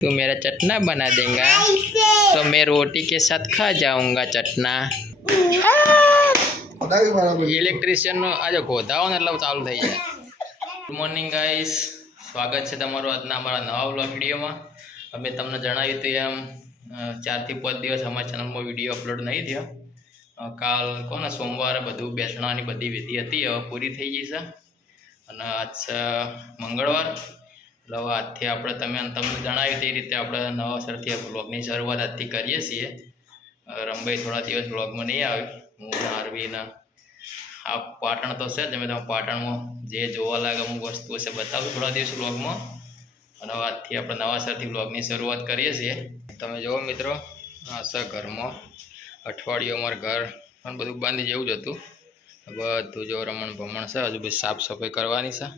तू मेरा चटना बना देगा तो मैं रोटी के साथ खा जाऊंगा चटना। इलेक्ट्रिशियन आज गोधाओ ने એટલે ચાલુ થઈ જાય। ગુડ મોર્નિંગ ગાઈસ, સ્વાગત છે તમારું આજના અમારા નવા વ્લોગ વિડીયોમાં। અમે તમને જણાવ્યું હતું એમ 4 થી 5 દિવસ અમારા ચેનલમાં વિડીયો અપલોડ નહીં થયો। કાલ કોને સોમવારે બધું બેસણાની બધી વિધિ હતી હવે પૂરી થઈ ગઈ છે અને આજ મંગળવાર એટલે હવે આજથી આપણે તમને જણાવ્યું તે રીતે આપણે નવાસરથી વ્લોગની શરૂઆત આજથી કરીએ છીએ। રમભાઈ થોડા દિવસ વ્લોગમાં નહીં આવે, હું આરવીના આ પાટણ તો છે જ, અમે તમે પાટણમાં જે જોવા લાગે અમુક વસ્તુઓ છે બતાવું થોડા દિવસ વ્લોગમાં અને હવે આજથી આપણે નવાસરથી વ્લોગની શરૂઆત કરીએ છીએ। તમે જુઓ મિત્રો, આ છે ઘરમાં અઠવાડિયું અમારું ઘર પણ બધું બાંધી જેવું જ હતું, બધું જો રમણ ભમણ છે, હજુ બધી સાફ સફાઈ કરવાની છે।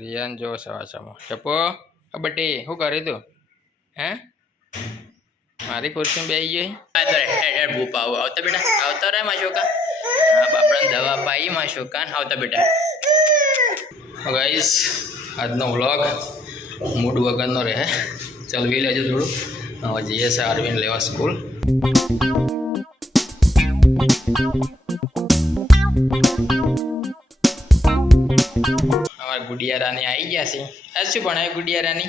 રિયાન જો સવાસામાં ચપો આ બટી શું કરી તું હે મારી ખુરશીમાં બેસી ગઈ ભૂપ આવતા બેટા આવતા રહે માશોકા, હા બાપડાને દવા પાઈ માશોકા આવતા બેટા। ગાઈસ આજનો વ્લોગ મૂડ વગરનો રહે, ચલવી લેજો થોડું। હવે જઈએ છે આરવીને લેવા સ્કૂલ। हमारे गुड़िया रानी आई गया सी। आज शू बनाए गुड़िया रानी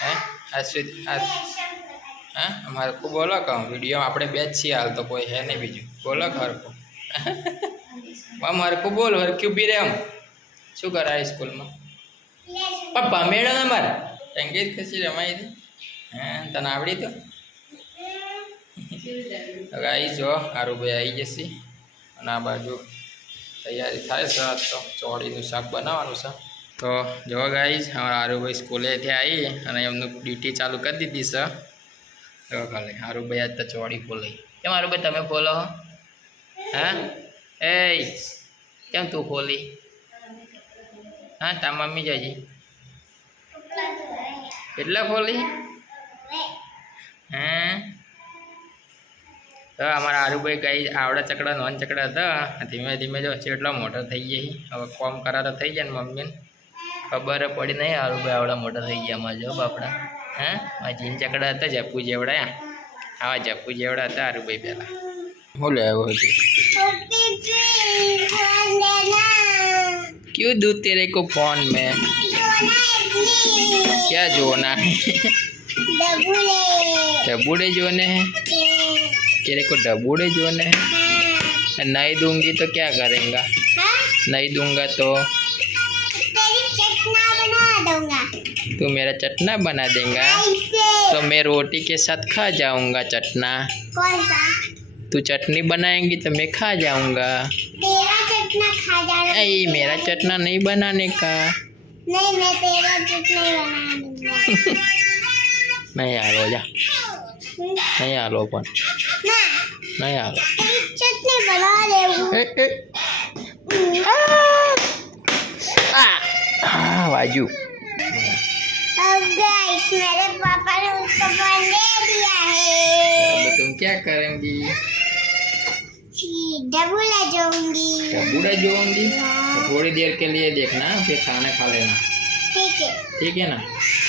है आज हाँ हमारे को बोलो कहूँ वीडियो में अपने बेच छी हाल तो कोई है नहीं बीजू बोलो घर को हमारे को बोलो हर क्यों भी रहे हम शू करा स्कूल में पप्पा मेड़ो ना मार संगीत खसी रमाई थी हाँ तने आवड़ी तो आई जो आरू भाई आई जैसी आ बाजू तैयारी थाय तो चोड़ीનું શાક બનાવવાનું છે। તો જો ગાઈસ અમારા આરુભાઈ સ્કૂલેથી આવી અને એમનું ડ્યુટી ચાલુ કરી દીધી છે। જો ખાલી આરુભાઈ આજ તો ચોડી ખોલી કેમ આરુભાઈ તમે ખોલો હા એ કેમ તું ખોલી હા તા મમ્મી જાજી કેટલા ખોલી હા तो हमारा आरूभाई गई आवड़ा चकड़ा नॉन चकड़ा था धीमे धीमे जो चेटला मोटा थी गई हम कॉम करा तो थी जाए मम्मी खबर पड़ी नहीं आरूभाई आवड़ा मोटा थी गया अमर जो बापड़ा हाँ जीन चकड़ा था जप्पू जेवड़ा आवा जप्पू जेवड़ा था आरूभाई पहला बोले क्यों दूँ तेरे को फोन में क्या जोना है डबूडे जोने हैं तेरे को डबूडे जोने हैं नहीं दूंगी तो क्या करेंगा नहीं दूंगा तो तू मेरा चटना बना देगा तो मैं रोटी के साथ खा जाऊंगा चटना। तू चटनी बनाएंगी तो मैं खा जाऊंगा। नहीं मेरा चटना नहीं बनाने का नहीं मैं तेरा चटनी बना नहीं यार हो जा नहीं आलो पण नहीं आलो चटनी बना ले वाजू। अब गाइस मेरे पापा ने उसको फोन दे दिया है। अब तुम क्या करेंगी? डबूडा जोऊंगी। डबूडा जोऊंगी तो थोड़ी देर के लिए देखना फिर खाना खा लेना। ठीक है ना?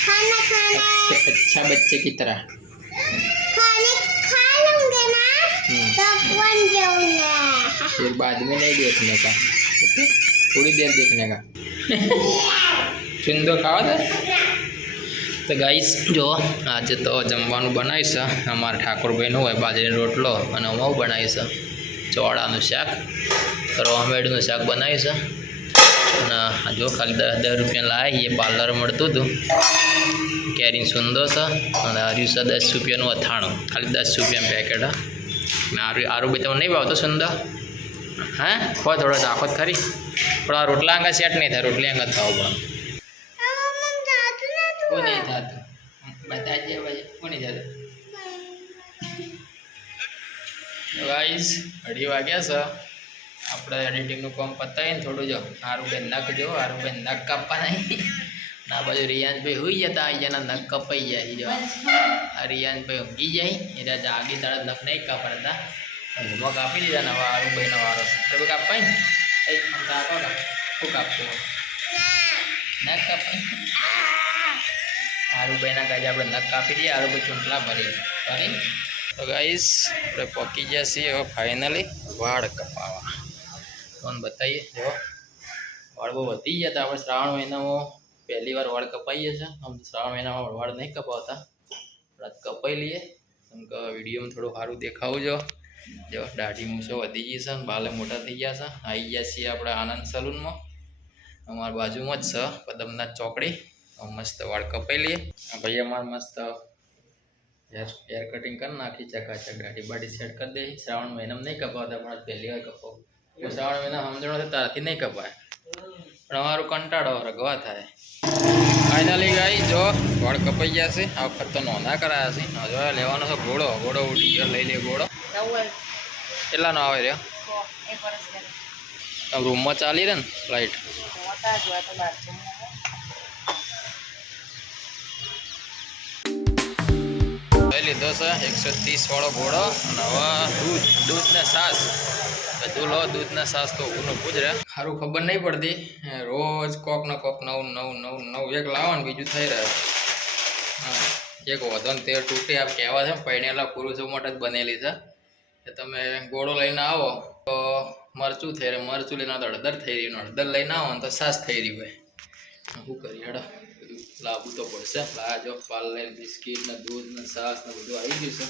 खाना खाना अच्छा बच्चे की तरह फिर बाद में नहीं देखने का, ओके थोड़ी देर देखने का चुंदो खावा था। तो गाइस जो आज तो जमवानुं बनाव्युं छे अमारा ठाकुर भाईनुं होय बाजरीनो रोटलो अने अमारुं बनाव्युं छे चोळानुं शाक, रोमेडीनुं शाक बनाव्युं छे अने जो खाली 10 रुपया लाया ये पार्लर मळतुं हतुं। केरी सुंदर छे अने हर्युं छे 10 रुपयानुं अथाणुं, खाली 10 रुपया पेकेट। आरू भाई तमने नहीं भावतो सुंदर हाँ खो थोड़ा नाखो खरी थोड़ा रोटला अंगा सेट नहीं था रोटली अंगा खाओ पण नहीं था बताइए भाई वो नहीं जाते। गाइस 2:30 वाग्या छे આપણે એડિટિંગનું કામ પતાવીને થોડું જો આરુભાઈ નખ જો આરુભાઈ નખ કાપવા નહીં ના બાજુ રિયાંશભાઈ હોઈ જતા અહીંયાના નખ કપાઈ જાય જો આ રિયાંશભાઈ ઊંઘી જાય એટલે જાગી તારા નખ નહીં કાપડતા ઊંઘમાં કાપી દીધા ને હવે આરુભાઈનો વારો છે તો કાપાય ને કાપો શું કાપવું નખ કાપાય આરુભાઈના કાજે આપણે નખ કાપી દઈએ, આરુભાઈ ચૂંટલા ભરીએ કરી. તો ગાઈસ આપણે પહોંચી ગયા છીએ હવે ફાઇનલી વાળ કપાવવા. તમને બતાવીએ, જો વાળ બહુ વધી ગયા હતા. આપણે શ્રાવણ મહિનામાં પહેલી વાર વાળ કપાઈએ છીએ. આમ શ્રાવણ મહિનામાં વાળ નહીં કપાવતા, કપાઈ લઈએ કેમ કે વિડીયોમાં થોડું સારું દેખાવું જો દાઢી મૂછો વધી ગઈ છે, બાલે મોટા થઈ ગયા છે. આવી ગયા છીએ આપણે આનંદ સલૂનમાં, અમારા બાજુમાં જ છે પદમનાથ ચોકડી. મસ્ત વાળ કપાઈ લઈએ. ભાઈ અમારે મસ્ત હેર કટિંગ કરી નાખી, ચકાચક દાઢી બાઢી સેટ કરી દે. શ્રાવણ મહિનામાં નહીં કપાવતા, પણ પહેલી વાર કપાવું. શ્રાવણ મહિના સમજણો છે તારથી નહીં કપાય, પણ અમારું કંટાળો રગવા થાય. ફાઇનલી ગાઈ જો વાળ કપાઈ ગયા છે. આ વખત તો નોંધા કરાયા છે. જો લેવાનો છે ઘોડો ઉડી ગયો, લઈ લે ઘોડો. કેટલાનો આવે રહ્યો? રૂમમાં ચાલી રહે ને લાઈટ. લઈ લીધો છે 130 વાળો ઘોડો. અને હવે દૂધ ને છાશ બધું લો. દૂધ ને છાશ તો ઊનું પૂજરે સારું ખબર નહીં પડતી. રોજ કોક ને કોક નવું એક લાવો ને બીજું થઈ રહ્યું. હા, એક વધો ને તે તૂટી આપ કહેવા છે પૈણેલા પુરુષો માટે જ બનેલી છે કે તમે ઘોડો લઈને આવો તો મરચું થઈ રહ્યું, મરચું લઈને આવો તો હળદર થઈ રહ્યું, હળદર લઈને આવો ને તો છાશ થઈ રહ્યું હોય. શું કરીએ હેડો, બધું લાવવું તો પડશે. આ જો પાર્લે બિસ્કીટ ને દૂધ ને છાશ ને બધું આવી ગયું છે.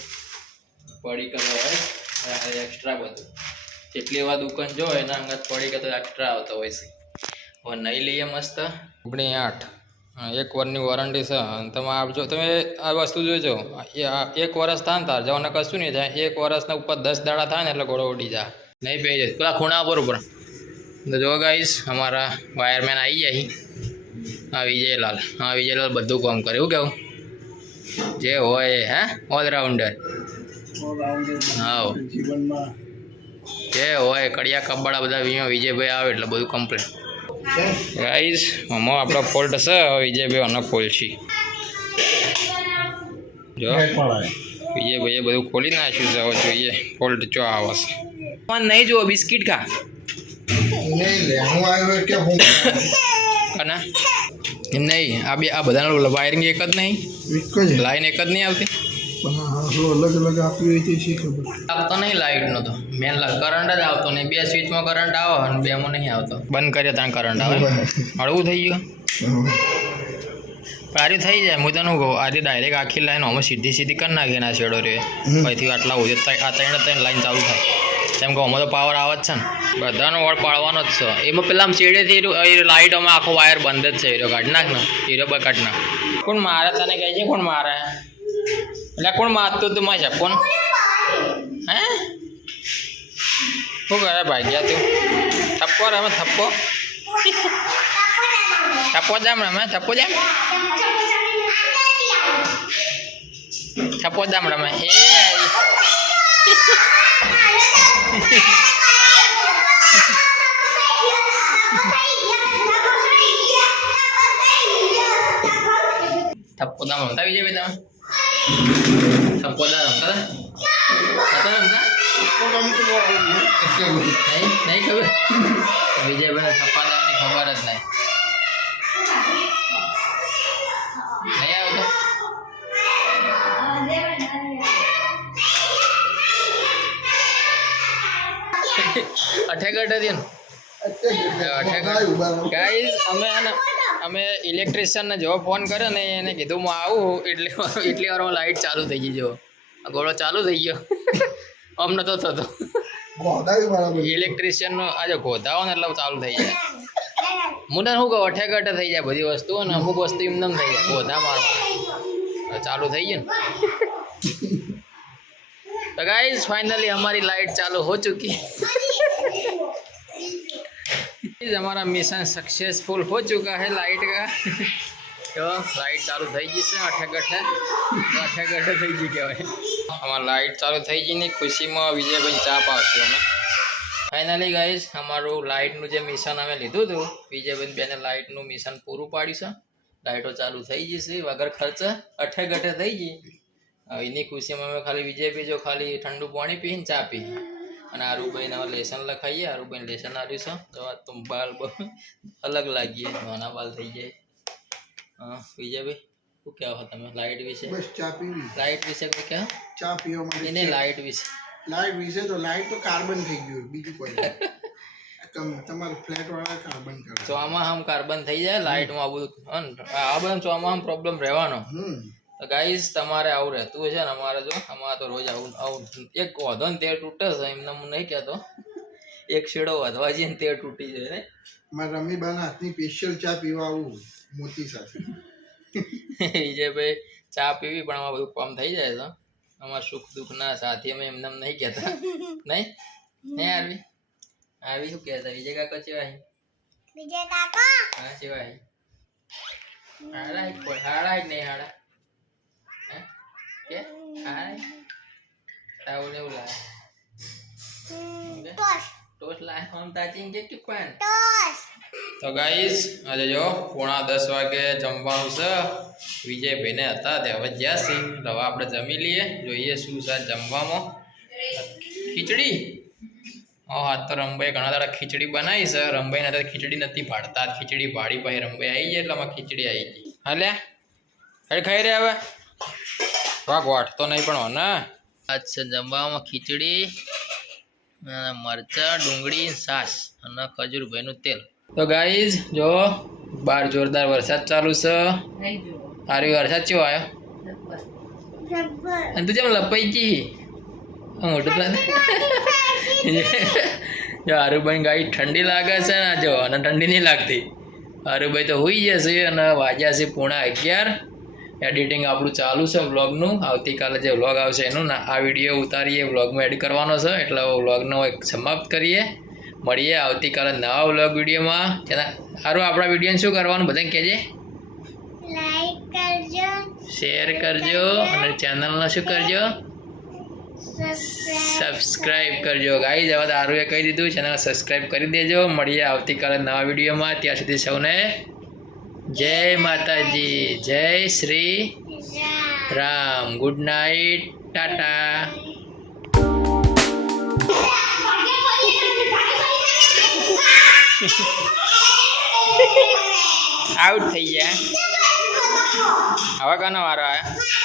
પડી કલર હોય એક્સ્ટ્રા બધું, જેટલી વાર દુકાન જો એના અંગત પડી કે તો એક્સ્ટ્રા આવતો હોય છે. હવે નહીં લઈએ મસ્ત 8 1 વર્ષની વોરંટી છે. તમે આપજો, તમે આ વસ્તુ જોજો. 1 વર્ષ થાય ને તાર જવાને કશું નહીં થાય. 1 વર્ષના ઉપર 10 દાડા થાય ને એટલે ઘોડો ઉડી જાય, નહીં પી જાય. પેલા ખૂણા ઉપર તો જો ગાઈશ અમારા વાયરમેન આવી જાય. હા વિજયલાલ, હા વિજયલાલ બધું કામ કરે. એવું કેવું જે હોય હે ઓલરાઉન્ડર. હા જે હોય કડિયા કબાડા બધા વિજયભાઈ આવે એટલે બધું કમ્પ્લીટ. ગાઈસ આમાં આપણો ફોલ્ટ છે, વિજયભાઈ આનો ખોલશી. જો વિજયભાઈએ બધું ખોલી નાખ્યું છે. હવે જોઈએ ફોલ્ટ ચો આવે છે. નહીં જુઓ બિસ્કીટ ખા ના એમ નહીં. આ બધાનું વાયરિંગ એક જ નહીં, લાઈન એક જ નહીં આવતી. આવતો નહીં લાઇટનો તો મેન કરંટ જ આવતો નહીં. 2 સ્વિચમાં કરંટ આવે અને 2માં નહીં આવતો. બંધ કરીએ ત્યાં કરંટ આવે. હળવું થઈ ગયું આરી થઈ જાય. હું તને કહું આરી ડાયરેક્ટ આખી લાઈન અમે સીધી કરી નાખીએ ના છેડો રે. અહીંથી આટલા હોય આ 3 લાઈન ચાલુ થાય. કેમ કે આમાં તો પાવર આવે જ છે ને, બધાનો વોટ પાડવાનો જ છે. એમાં પેલા આમ શેડેથી લાઇટ અમે આખો વાયર બંધ જ છે. હીરો કાઢી નાખ ને, હીરો કાઢી નાખ. કોણ મારે તને કહે છે? કોણ મારે એટલે કોણ મારતું તું મારે? કોણ હે શું કરે ભાગ્યા તું? થપ્પો રમે થપ્પો, થપ્પો જામ રમે, થપ્પો જામ, થપ્પો જામ રમે. થપ્પો દામ રમતા વિજય ભાઈ? તમે થપ્પો દામ રમતા નહીં ખબર? વિજયભાઈ થપ્પા દામની ખબર જ નહીં આવતો. અઠેગઢ હતી ને ગાઈસ. અમે ઇલેક્ટ્રિશિયનને જેવો ફોન કર્યો ને એને કીધું હું આવું એટલી વારમાં લાઇટ ચાલુ થઈ ગઈ. જો ઘોડો ચાલુ થઈ ગયો. અમને તો થતો ઇલેક્ટ્રિશિયનનો આજે ગોધાવો ને એટલે ચાલુ થઈ જાય. મને શું કહું અઠેગઢ થઈ જાય બધી વસ્તુ, અને અમુક વસ્તુ એમનેમ થઈ જાય. ગોધા મારવા ચાલુ થઈ ગયું ને. तो गाइस फाइनली हमारी लाइट चालू हो चुकी है. हमारा मिशन सक्सेसफुल हो चुका है लाइट का. तो लाइट चालू थी गई से अठे गठे थी गई कहवाय. हमारी लाइट चालू थी गई ने खुशी में विजय भाई चा पावशे अमे. फाइनली गाइस अमारू लाइटनु जे मिशन अमे लीधुं हतुं विजय भाई बेने लाइटनु मिशन पूरुं पाड्युं छे. लाइटो चालू थी गई से वगर खर्चे अठे गठे थी गई. एनी खुशी में अमे खाली विजय भाई जो खाली ठंडू पाणी पीने चा पी અને આરુભાઈ ને લેસન લખાઈએ. આરુભાઈ લેસન આવ્યું છે તો तुम बाल अलग लागिए नाना बाल थी जाए. हाँ विजय भाई શું કહેવો તમે લાઇટ વિશે? બસ ચા પીવી. લાઇટ વિશે કોઈ કહો? ચા પીવા માટે એને લાઇટ વિશે તો લાઇટ તો કાર્બન થઈ ગયું, બીજું કોઈ નહીં. તમારે ફ્લેટ વાળા કાર્બન કરે. ચોમાસામાં કાર્બન થઈ જાય, લાઇટમાં આ બધું આ બધા ચોમાસામાં પ્રોબ્લેમ રહેવાનો. તો ગાઈઝ તમારે આવું રહેતું છે ને અમારે જો અમારે તો રોજ આવું એક વધો ને તે તૂટે છે, એમને હું નહીં કહેતો, એક શેડો વધવા જઈએ ને તે તૂટી જાય ને. મારા રમીબાના હાથની સ્પેશિયલ ચા પીવા આવું મોતી સાથે. વિજયભાઈ ચા પીવી પણ આમાં બધું કામ થઈ જાય છે. અમારા સુખ દુઃખના સાથી અમે એમને નહીં કહેતા નહીં હે આરવી? આરવી શું કહેતા? વિજય કાકા ચેવાય? વિજય કાકા હા ચેવાય? હાડા હાડા જ નહીં હાડા કે હાય તાવું લેવું લાય ટોસ લાય આમ તાચીને કે ટીપણ ટોસ. તો ગાઈસ આજે જો 9:30 વાગે જમવાનું છે. વિજયભાઈને હતા તે હવે જ્યાં છે તો હવે આપણે જમી લઈએ, જોઈએ શું છે જમવામાં. ખીચડી હા તો રંભાઈ ઘણા દાડા ખીચડી બનાવી છે. રંભાઈને તો ખીચડી નથી ભાડતા, ખીચડી ભાડી ભાઈ રંભાઈ આવી જાય એટલે આમાં ખીચડી આવી ગઈ. હાલે હવે ખાઈ રહ્યા હવે વાઘ વાટતો નહીં પણ ને અચ્છા જમવામાં ખીચડી મરચા ડુંગળી છાશ અને ખજૂરભાઈનું તેલ. તો ગાઈઝ જો બહાર જોરદાર વરસાદ ચાલુ છે. સારી વરસાદ ચેવો આવ્યો અને તું જેમ લપાઈ ગઈ મોટું પ્લાન. જો હારુભાઈ ગાડી ઠંડી લાગે છે ને જો અને ઠંડી નહીં લાગતી. હારુભાઈ તો હોઈ જશે અને વાગ્યા છે 11:30. એડિટિંગ આપણું ચાલુ છે વ્લોગનું. આવતીકાલે જે વ્લોગ આવશે એનું આ વિડીયો ઉતારીએ વ્લોગમાં એડ કરવાનો છે એટલે વ્લોગનો એક સમાપ્ત કરીએ. મળીએ આવતીકાલે નવા વ્લોગ વિડીયોમાં. સારું આપણા વિડીયોને શું કરવાનું બધાને કહેજે? લાઈક કરજો, શેર કરજો અને ચેનલને શું કરજો? સબસ્ક્રાઈબ કરજો. ગાઈઝ હવે દારૂએ કહી દીધું, ચેનલ સબસ્ક્રાઈબ કરી દેજો. મળીએ આવતીકાલે નવા વિડીયોમાં. ત્યાં સુધી સૌને જય માતાજી, જય Shri Ram. Good night, Tata. Out થઈ ગયા. હવે કોનો વારો આવ્યો?